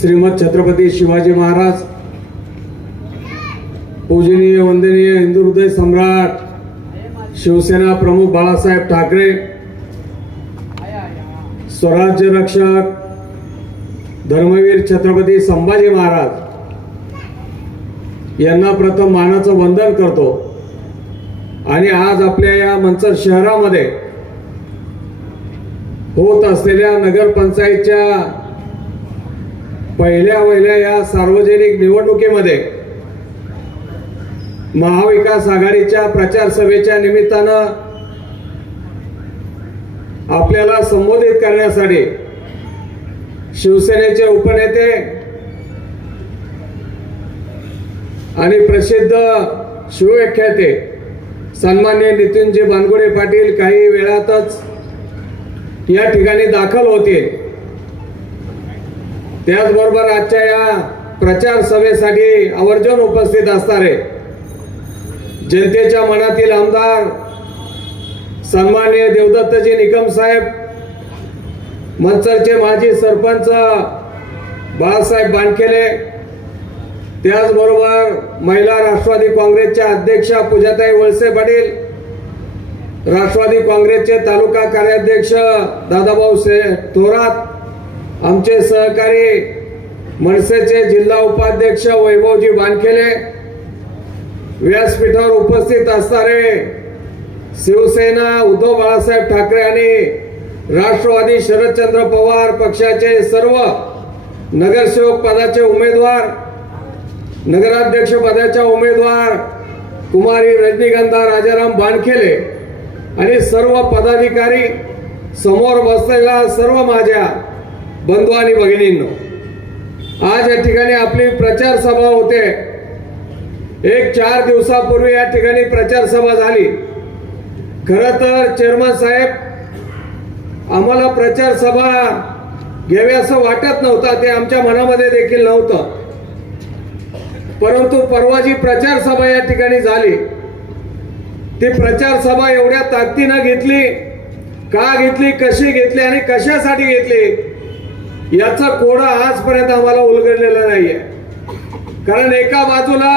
श्रीमद छत्रपती शिवाजी महाराज. पूजनीय वंदनीय हिंदू हृदय सम्राट शिवसेना प्रमुख बाळासाहेब ठाकरे. स्वराज्य रक्षक धर्मवीर छत्रपती संभाजी महाराज. यांना प्रथम मानाचं वंदन करतो. आणि आज आपल्या या मंचर शहरामध्ये होत असलेल्या नगरपंचायतच्या पहिल्या वहिल्या या सार्वजनिक निवडणुकीमध्ये महाविकास आघाडीच्या प्रचार सभेच्या निमित्तानं आपल्याला संबोधित करण्यासाठी शिवसेनेचे उपनेते आणि प्रसिद्ध शिवव्याख्याते सन्मान्य नितीनजी बानगुडे पाटील काही वेळातच या ठिकाणी दाखल होतील. त्याचबरोबर आजच्या या प्रचार सभेसाठी आवर्जून उपस्थित असणारे जनतेच्या मनातील आमदार सन्मान्य देवदत्तजी निकम साहेब मनसरचे माजी सरपंच बाळासाहेब बानखेले त्याचबरोबर महिला राष्ट्रवादी काँग्रेसच्या अध्यक्षा पूजाताई वळसे पाटील राष्ट्रवादी काँग्रेसचे तालुका कार्याध्यक्ष दादाभाऊ से थोरात आमचे सहकारी मनसेचे जिल्हा उपाध्यक्ष वैभवजी बानखेले व्यासपीठावर उपस्थित असणारे शिवसेना उद्धव बाळासाहेब ठाकरे आणि राष्ट्रवादी शरदचंद्र पवार पक्षाचे सर्व नगरसेवक पदाचे उमेदवार नगराध्यक्ष पदाच्या उमेदवार कुमारी रजनीगंधा राजाराम बानखेले आणि सर्व पदाधिकारी समोर बसलेल्या सर्व माझ्या बंधू आणि भगिनींनो आज या ठिकाणी आपली प्रचार सभा होते. एक चार दिवसापूर्वी या ठिकाणी प्रचार सभा झाली. खर तर चेअरमन साहेब आम्हाला प्रचार सभा घ्यावी असं वाटत नव्हतं ते आमच्या मनामध्ये देखील नव्हतं. परंतु परवा जी प्रचार सभा या ठिकाणी झाली ती प्रचार सभा एवढ्या ताकदीनं घेतली का घेतली कशी घेतली आणि कशासाठी घेतली याचा कोडा आजपर्यंत आम्हाला उलगडलेला नाहीये. कारण एका बाजूला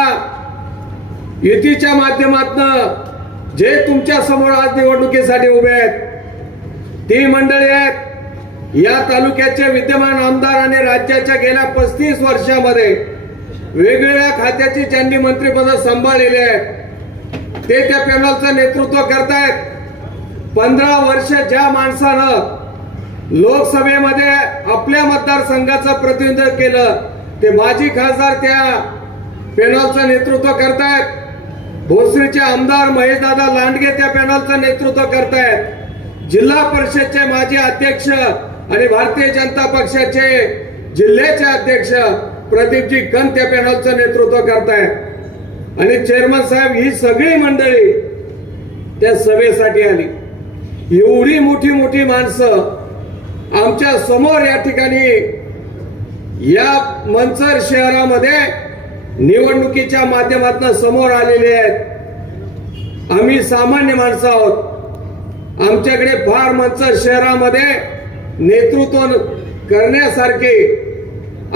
युतीच्या माध्यमातनं जे तुमच्यासमोर आज निवडणुकीसाठी उभे आहेत ती मंडळी आहेत या तालुक्याचे विद्यमान आमदार आणि राज्याच्या गेल्या पस्तीस वर्षामध्ये वेगवेगळ्या खात्याची ज्यांनी मंत्रिपद सांभाळलेले आहेत ते त्या पॅनलचं नेतृत्व करतायत. पंधरा वर्ष ज्या माणसानं लोकसभेमध्ये आपल्या मतदारसंघाचं प्रतिनिधित्व केलं ते माजी खासदार त्या पॅनलचं नेतृत्व करतायत. भोसरीचे आमदार महेशदादा लांडगे त्या पॅनलचं नेतृत्व करतायत. जिल्हा परिषदचे माजी अध्यक्ष आणि भारतीय जनता पक्षाचे जिल्ह्याचे अध्यक्ष प्रदीपजी गण त्या पॅनलचं नेतृत्व करतायत. आणि चेअरमन साहेब ही सगळी मंडळी त्या सभेसाठी आली. एवढी मोठी मोठी माणसं आमच्यासमोर या ठिकाणी या मंचर शहरामध्ये निवडणुकीच्या माध्यमातून समोर आलेले आहेत. आम्ही सामान्य माणसं आहोत. आमच्याकडे फार मंचर शहरामध्ये नेतृत्व करण्यासारखे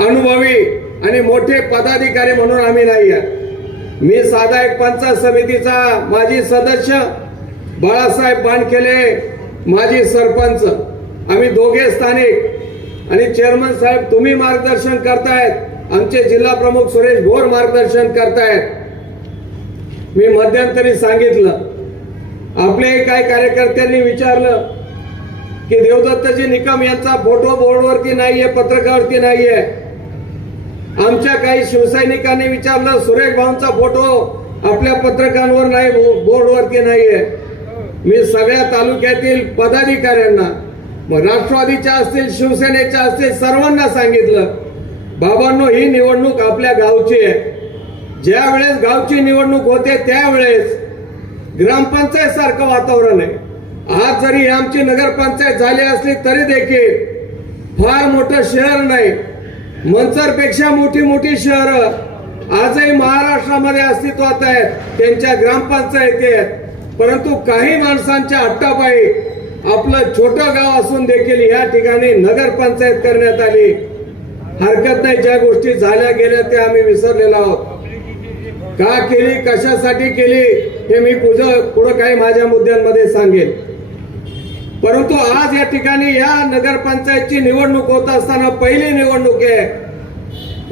अनुभवी आणि मोठे पदाधिकारी म्हणून आम्ही नाही आहे. मी साधा एक पंचायत समितीचा माजी सदस्य बाळासाहेब बानखेले माजी सरपंच. आम्ही दोघे स्थानिक आणि चेअरमन साहेब तुम्ही मार्गदर्शन करतायत. आमचे जिल्हा प्रमुख सुरेश भोर मार्गदर्शन करतायत. मी मध्यंतरी सांगितलं. आपले काही कार्यकर्त्यांनी विचारलं की देवदत्तजी निकम यांचा फोटो बोर्डवरती नाहीये पत्रकावरती नाहीये. आमच्या काही शिवसैनिकांनी विचारलं सुरेश भाऊंचा फोटो आपल्या पत्रकांवर नाही बोर्डवरती नाहीये. मी सगळ्या तालुक्यातील पदाधिकाऱ्यांना मग राष्ट्रवादीच्या असतील शिवसेनेच्या असतील सर्वांना सांगितलं बाबांनो ही निवडणूक आपल्या गावची आहे. ज्या वेळेस गावची निवडणूक होते त्यावेळेस ग्रामपंचायत सारखं वातावरण आहे. आज जरी आमची नगरपंचायत झाली असली तरी देखील फार मोठं शहर नाही. मंचरपेक्षा मोठी मोठी शहरं आजही महाराष्ट्रामध्ये अस्तित्वात आहेत त्यांच्या ग्रामपंचायती आहेत. परंतु काही माणसांच्या हट्टापायी आपलं छोटं गाव असून देखील या ठिकाणी नगरपंचायत करण्यात आली. हरकत नाही ज्या गोष्टी झाल्या गेल्या त्या आम्ही विसरलेलो आहोत. का केली कशासाठी केली हे मी पुढं पुढं काही माझ्या मुद्द्यांमध्ये सांगेन. परंतु आज या ठिकाणी या नगरपंचायतची निवडणूक होत असताना पहिली निवडणूक आहे.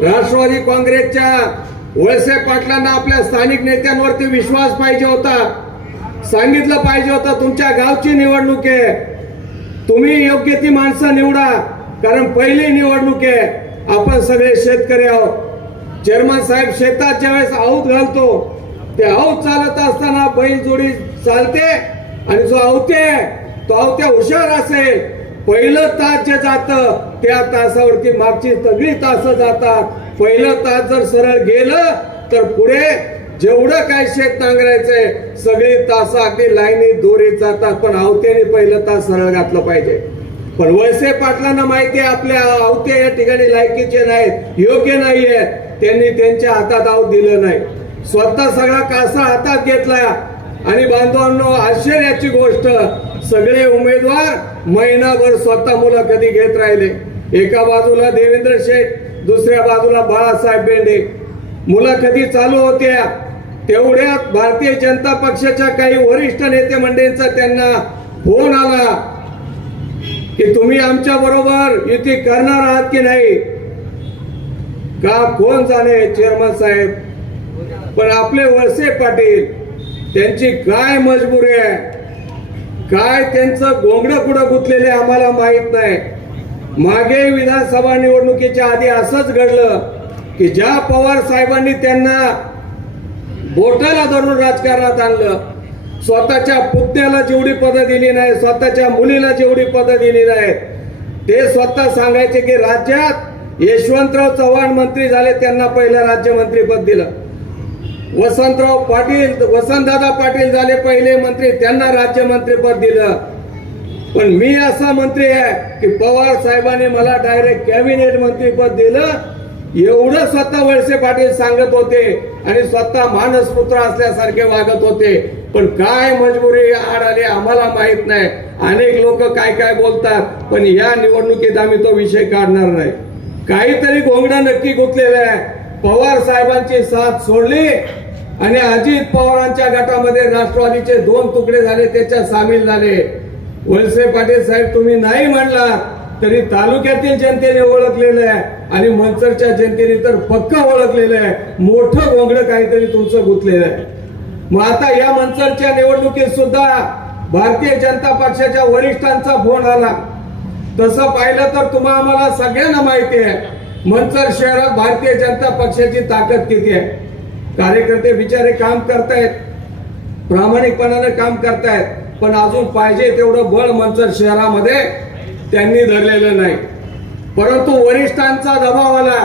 राष्ट्रवादी काँग्रेसच्या वळसे पाटलांना आपल्या स्थानिक नेत्यांवरती विश्वास पाहिजे होता. सांगितलं पाहिजे होतं तुमच्या गावची निवडणूक आहे. तुम्ही योग्य ती माणसं निवडा कारण पहिली निवडणूक आहे. आपण सगळे शेतकरी आहोत. चेअरमन साहेब शेतात ज्यावेळेस आऊत घालतो ते आऊत चालत असताना बैल जोडी चालते आणि जो आवते तो आवत्या हुशार असेल. पहिलं तास जे जात त्या तासावरती मागची सगळी तास जातात. पहिलं तास जर सरळ गेलं तर पुढे जेवढं काय शेत नांगरायचंय सगळी तास अगदी लाईनी दोरीत जातात पण आवत्याने पहिलं तास सरळ घातलं पाहिजे. पण वळसे पाटलांना माहिती आहे आपल्या आवते या ठिकाणी लायकीचे नाहीत योग्य नाहीये. त्यांनी त्यांच्या हातात आव दिलं नाही. स्वतः सगळा कासा हातात घेतलाय आणि बांधवांनो आश्चर्याची गोष्ट सगळे उमेदवार महिनाभर स्वतः मुलं कधी घेत राहिले. एका बाजूला देवेंद्र शेठ दुसऱ्या बाजूला बाळासाहेब बेंडे. मुलं कधी चालू होत्या. तेवढ्यात भारतीय जनता पक्षाच्या काही वरिष्ठ नेते मंडळींचा त्यांना फोन आला की तुम्ही आमच्या बरोबर युती करणार आहात की नाही? का कोण झाले चेअरमन साहेब? पण आपले वळसे पाटील त्यांची काय मजबुरी आहे? काय त्यांचं गोंगडं कुठं गुंतलेले आम्हाला माहीत नाही. मागे विधानसभा निवडणुकीच्या आधी असंच घडलं की ज्या पवार साहेबांनी त्यांना बोटाला धरून राजकारणात आणलं. स्वतःच्या पुतण्याला जेवढी पदं दिली नाही स्वतःच्या मुलीला जेवढी पदं दिली नाही ते स्वतः सांगायचे की राज्यात यशवंतराव चव्हाण मंत्री झाले त्यांना पहिलं राज्यमंत्रीपद दिलं. वसंतराव पाटील वसंतदादा पाटील झाले पहिले मंत्री त्यांना राज्यमंत्रीपद दिलं. पण मी असा मंत्री आहे की पवार साहेबांनी मला डायरेक्ट कॅबिनेट मंत्रीपद दिलं. एवढं स्वतः वळसे पाटील सांगत होते आणि स्वतः मानसपुत्र असल्यासारखे वागत होते. पण काय मजबुरी आड आली आम्हाला माहीत नाही. अनेक लोक काय काय बोलतात पण या निवडणुकीत आम्ही तो विषय काढणार नाही. काहीतरी घोंगडा नक्की गुंतलेलं आहे. पवार साहेबांची साथ सोडली आणि अजित पवारांच्या गटामध्ये राष्ट्रवादीचे दोन तुकडे झाले त्याच्यात सामील झाले. वळसे पाटील साहेब तुम्ही नाही म्हणला तरी तालुक्यातील जनतेने ओळखलेलं आहे आणि मंचरच्या जनतेने तर पक्क ओळखलेलं आहे. मोठं गोंगड काहीतरी तुमचं गुंतलेलं आहे. मग आता या मंचरच्या निवडणुकीत सुद्धा भारतीय जनता पक्षाच्या वरिष्ठांचा फोन आला. तसं पाहिलं तर तुम्हा आम्हाला सगळ्यांना माहिती आहे मंचर शहरात भारतीय जनता पक्षाची ताकद किती आहे? कार्यकर्ते बिचारे काम करतायत प्रामाणिकपणाने काम करतायत पण अजून पाहिजे तेवढं बळ मंचर शहरामध्ये त्यांनी धरलेलं नाही. परंतु वरिष्ठांचा दबाव आला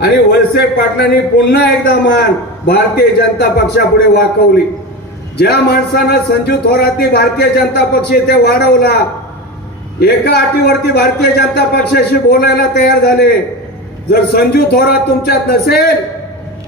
आणि वळसे पाटलांनी पुन्हा एकदा मान भारतीय जनता पक्षापुढे वाकवली. ज्या माणसानं संजू थोरातनी भारतीय जनता पक्ष इथे वाढवला एका अटीवरती भारतीय जनता पक्षाशी बोलायला तयार झाले. जर संजू थोरात तुमच्यात नसेल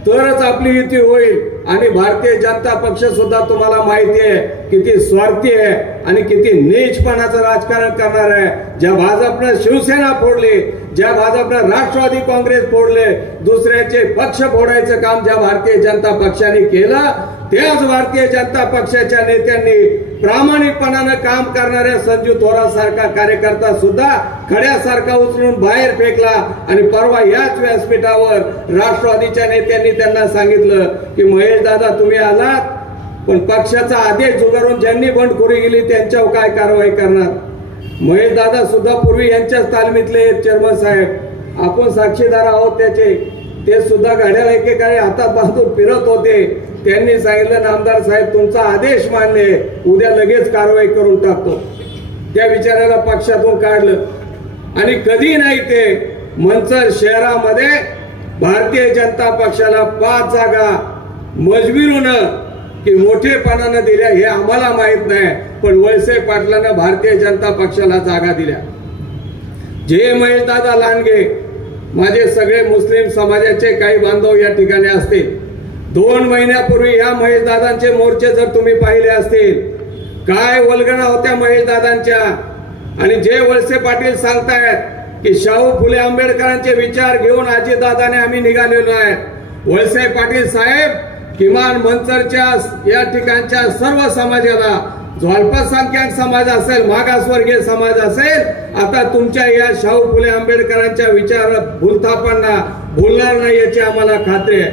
तरच आपली युती होईल. आणि भारतीय जनता पक्ष सुद्धा तुम्हाला माहिती आहे किती स्वार्थी आहे. आणि किती नीचपणाचं राजकारण करणार आहे. ज्या भाजपनं शिवसेना फोडली ज्या भाजपनं राष्ट्रवादी काँग्रेस फोडले दुसऱ्याचे पक्ष फोडायचं काम ज्या भारतीय जनता पक्षाने केलं त्याच भारतीय जनता पक्षाच्या नेत्यांनी प्रामाणिकपणानं काम करणाऱ्या संजू थोरासारखा कार्यकर्ता सुद्धा खड्यासारखा उचलून बाहेर फेकला. आणि परवा याच व्यासपीठावर राष्ट्रवादीच्या नेत्यांनी त्यांना सांगितलं की महेश दादा तुम्ही आलात? पण पक्षाचा आदेश झुगारून ज्यांनी बंडखोरी गेली त्यांच्यावर काय कारवाई करणार? महेशदादा सुद्धा पूर्वी यांच्याच तालमीतले चेअरमन साहेब. आपण साक्षीदार आहोत त्याचे. ते सुद्धा गाड्याला एकेकाळी हातात बांधून फिरत होते. त्यांनी सांगितलं नामदार साहेब तुमचा आदेश मानले उद्या लगेच कारवाई करून टाकतो. त्या विचाराला पक्षातून काढलं. आणि कधी नाही ते मंचर शहरामध्ये भारतीय जनता पक्षाला पाच जागा मजबुरीनं की मोठेपणानं दिल्या हे आम्हाला माहीत नाही पण वळसे पाटलानं भारतीय जनता पक्षाला जागा दिल्या. जे महेशदादा लांडगे माझे सगळे मुस्लिम समाजाचे काही बांधव या ठिकाणी असतील. दोन महिन्यापूर्वी या महेशदादांचे मोर्चे जर तुम्ही पाहिले असतील काय वलगणा होत्या महेशदादांच्या आणि जे वळसे पाटील सांगतायत की शाहू फुले आंबेडकरांचे विचार घेऊन आजीदादाने आम्ही निघालेलो आहे. वळसे पाटील साहेब किमान मंचरच्या या ठिकाणच्या सर्व समाजाला अल्पसंख्याक समाज असेल मागासवर्गीय समाज असेल आता तुमच्या या शाहू फुले आंबेडकरांच्या विचार भूलथापांना भुलणार नाही याची आम्हाला खात्री आहे.